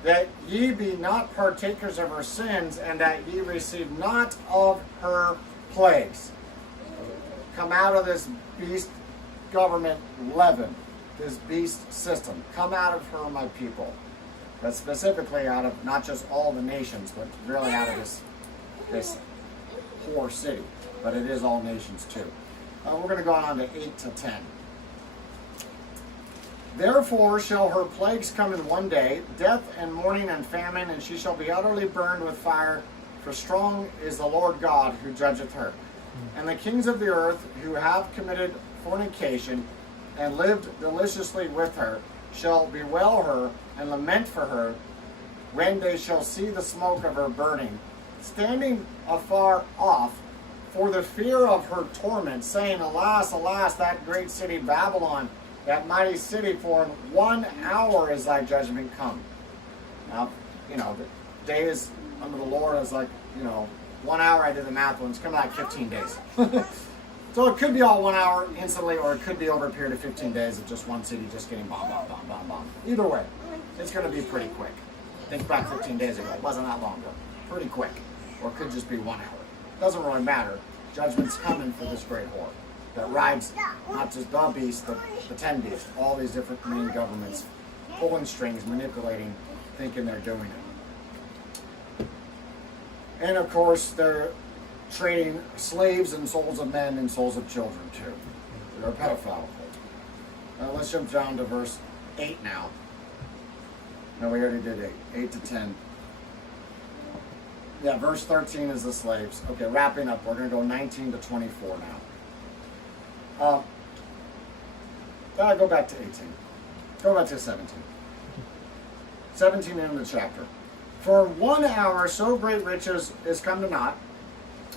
that ye be not partakers of her sins, and that ye receive not of her plagues. Come out of this beast government leaven, this beast system. Come out of her, my people. But specifically out of not just all the nations, but really out of this whore city. But it is all nations too. We're going to go on to 8 to 10. Therefore shall her plagues come in one day, death and mourning and famine, and she shall be utterly burned with fire, for strong is the Lord God who judgeth her. And the kings of the earth who have committed fornication and lived deliciously with her shall bewail her and lament for her when they shall see the smoke of her burning, standing afar off for the fear of her torment, saying, alas, alas, that great city Babylon, that mighty city, for in 1 hour is thy judgment come. Now, the day is under the Lord is like, 1 hour. I did the math once. It's coming out 15 days. So it could be all 1 hour instantly, or it could be over a period of 15 days of just one city just getting bomb, bomb, bomb, bomb, bomb. Either way, it's going to be pretty quick. Think back 15 days ago. It wasn't that long ago. Pretty quick. Or it could just be 1 hour. Doesn't really matter. Judgment's coming for this great whore that rides not just the beast, the 10 beasts, all these different main governments, pulling strings, manipulating, thinking they're doing it. And of course, they're trading slaves and souls of men and souls of children too. They're a pedophile. Now let's jump down to verse 8 now. No, we already did 8. 8 to 10. Yeah, verse 13 is the slaves. Okay, wrapping up. We're going to go 19 to 24 now. Go back to 18. Go back to 17. 17 in the chapter. For 1 hour so great riches is come to naught,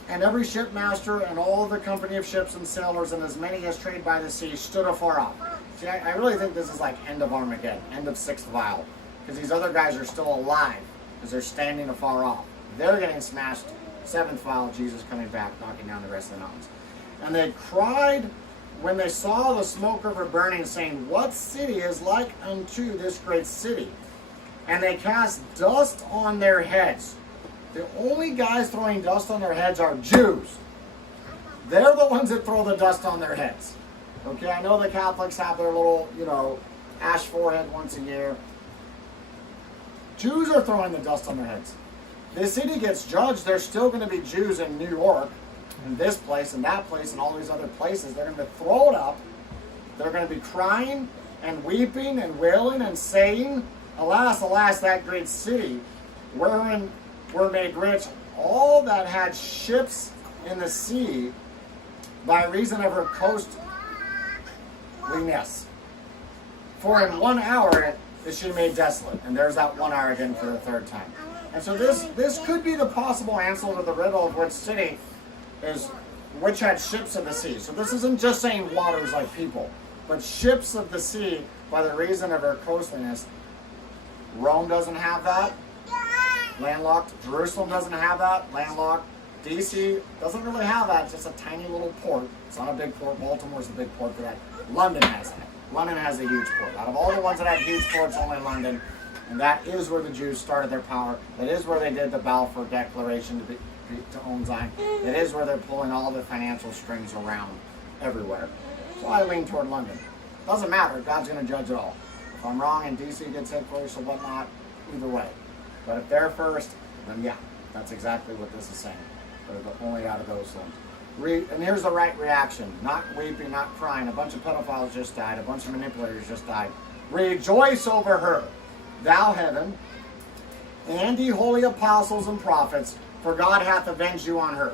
and every shipmaster and all the company of ships and sailors and as many as trade by the sea stood afar off. See, I really think this is like end of Armageddon, end of sixth vial, because these other guys are still alive because they're standing afar off. They're getting smashed. Seventh vial, Jesus coming back, knocking down the rest of the mountains. And they cried when they saw the smoke of her burning, saying, what city is like unto this great city? And they cast dust on their heads. The only guys throwing dust on their heads are Jews. They're the ones that throw the dust on their heads. Okay, I know the Catholics have their little, ash forehead once a year. Jews are throwing the dust on their heads. This city gets judged. There's still going to be Jews in New York, in this place, and that place, and all these other places. They're going to throw it up. They're going to be crying and weeping and wailing and saying, alas, alas, that great city, wherein were made rich all that had ships in the sea by reason of her costliness. For in 1 hour is she made desolate. And there's that 1 hour again for the third time. And so this could be the possible answer to the riddle of which city is which had ships of the sea. So this isn't just saying waters like people, but ships of the sea by the reason of her coastliness. Rome doesn't have that. Landlocked. Jerusalem doesn't have that. Landlocked. DC doesn't really have that. It's just a tiny little port. It's not a big port. Baltimore's the big port for that. London has that. London has a huge port. Out of all the ones that have huge ports, only London. And that is where the Jews started their power. That is where they did the Balfour Declaration to own Zion. That is where they're pulling all the financial strings around everywhere. So I lean toward London. Doesn't matter. God's going to judge it all. If I'm wrong and DC gets hit first or whatnot, either way. But if they're first, then yeah, that's exactly what this is saying. They're only out of those things. And here's the right reaction. Not weeping, not crying. A bunch of pedophiles just died. A bunch of manipulators just died. Rejoice over her, thou heaven, and ye holy apostles and prophets, for God hath avenged you on her.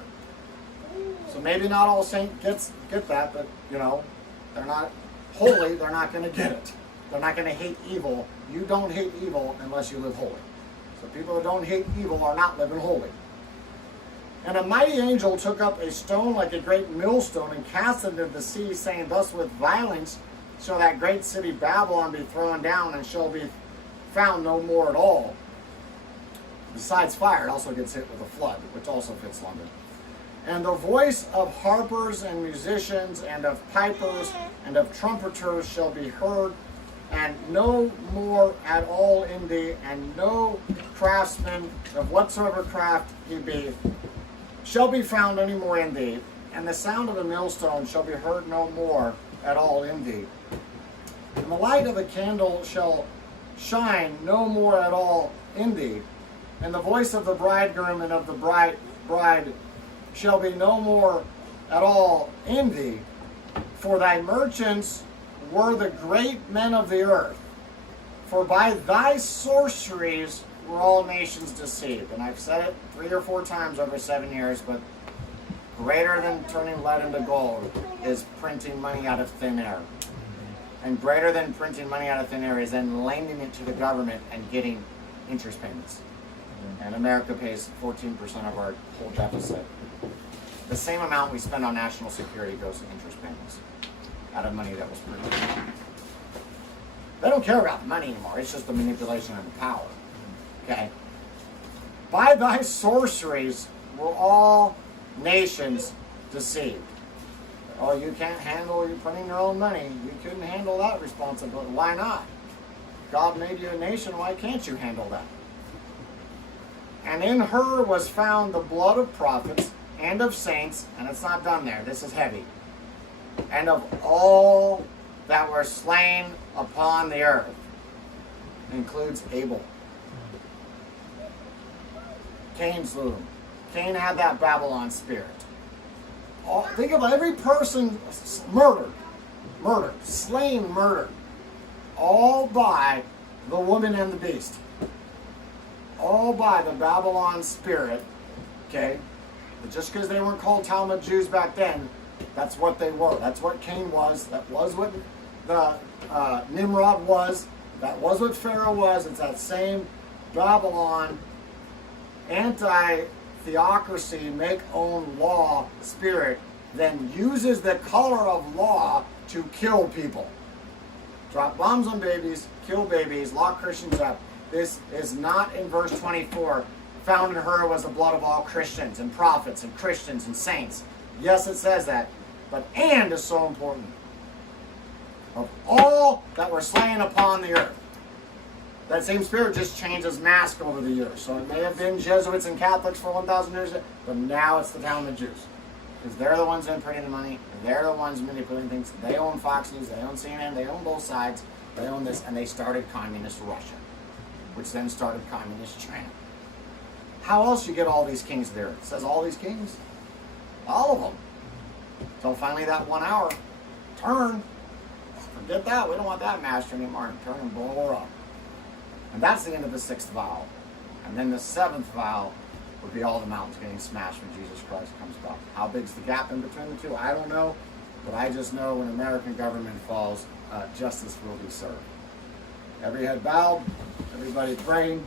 So maybe not all saints get that, but they're not holy, they're not going to get it. They're not going to hate evil. You don't hate evil unless you live holy. So people that don't hate evil are not living holy. And a mighty angel took up a stone like a great millstone and cast it into the sea, saying, thus with violence shall that great city Babylon be thrown down, and shall be found no more at all. Besides fire, it also gets hit with a flood, which also fits London. And the voice of harpers and musicians and of pipers and of trumpeters shall be heard, and no more at all in thee, and no craftsman of whatsoever craft he be shall be found any more in thee, and the sound of the millstone shall be heard no more at all in thee. And the light of a candle shall shine no more at all in thee, and the voice of the bridegroom and of the bride shall be no more at all in thee, for thy merchants were the great men of the earth, for by thy sorceries were all nations deceived. And I've said it 3 or 4 times over 7 years, but greater than turning lead into gold is printing money out of thin air. And greater than printing money out of thin air is then lending it to the government and getting interest payments. And America pays 14% of our whole deficit. The same amount we spend on national security goes to interest payments out of money that was printed. They don't care about the money anymore. It's just the manipulation and the power. Okay? By thy sorceries were all nations deceived. Oh, you can't handle, you're printing your own money. You couldn't handle that responsibility. Why not? God made you a nation. Why can't you handle that? And in her was found the blood of prophets and of saints, and it's not done there. This is heavy. And of all that were slain upon the earth. It includes Abel. Cain slew him. Cain had that Babylon spirit. Think of every person murdered, slain, murdered, all by the woman and the beast. All by the Babylon spirit, okay? But just because they weren't called Talmud Jews back then, that's what they were. That's what Cain was. That was what the Nimrod was. That was what Pharaoh was. It's that same Babylon anti-theocracy, make-own law spirit, then uses the color of law to kill people. Drop bombs on babies, kill babies, lock Christians up. This is not in verse 24. Found in her was the blood of all Christians and prophets and Christians and saints. Yes, it says that. But and is so important. Of all that were slain upon the earth. That same spirit just changes mask over the years. So it may have been Jesuits and Catholics for 1,000 years, but now it's the Talmud Jews. Because they're the ones imprinting the money. They're the ones manipulating things. They own Fox News. They own CNN. They own both sides. They own this. And they started communist Russia, which then started communist China. How else you get all these kings there? It says all these kings. All of them. Until finally that 1 hour. Turn. Forget that. We don't want that master anymore. Turn and blow her up. And that's the end of the 6th vial. And then the 7th vial would be all the mountains getting smashed when Jesus Christ comes back. How big's the gap in between the two? I don't know. But I just know when American government falls, justice will be served. Every head bowed, everybody praying.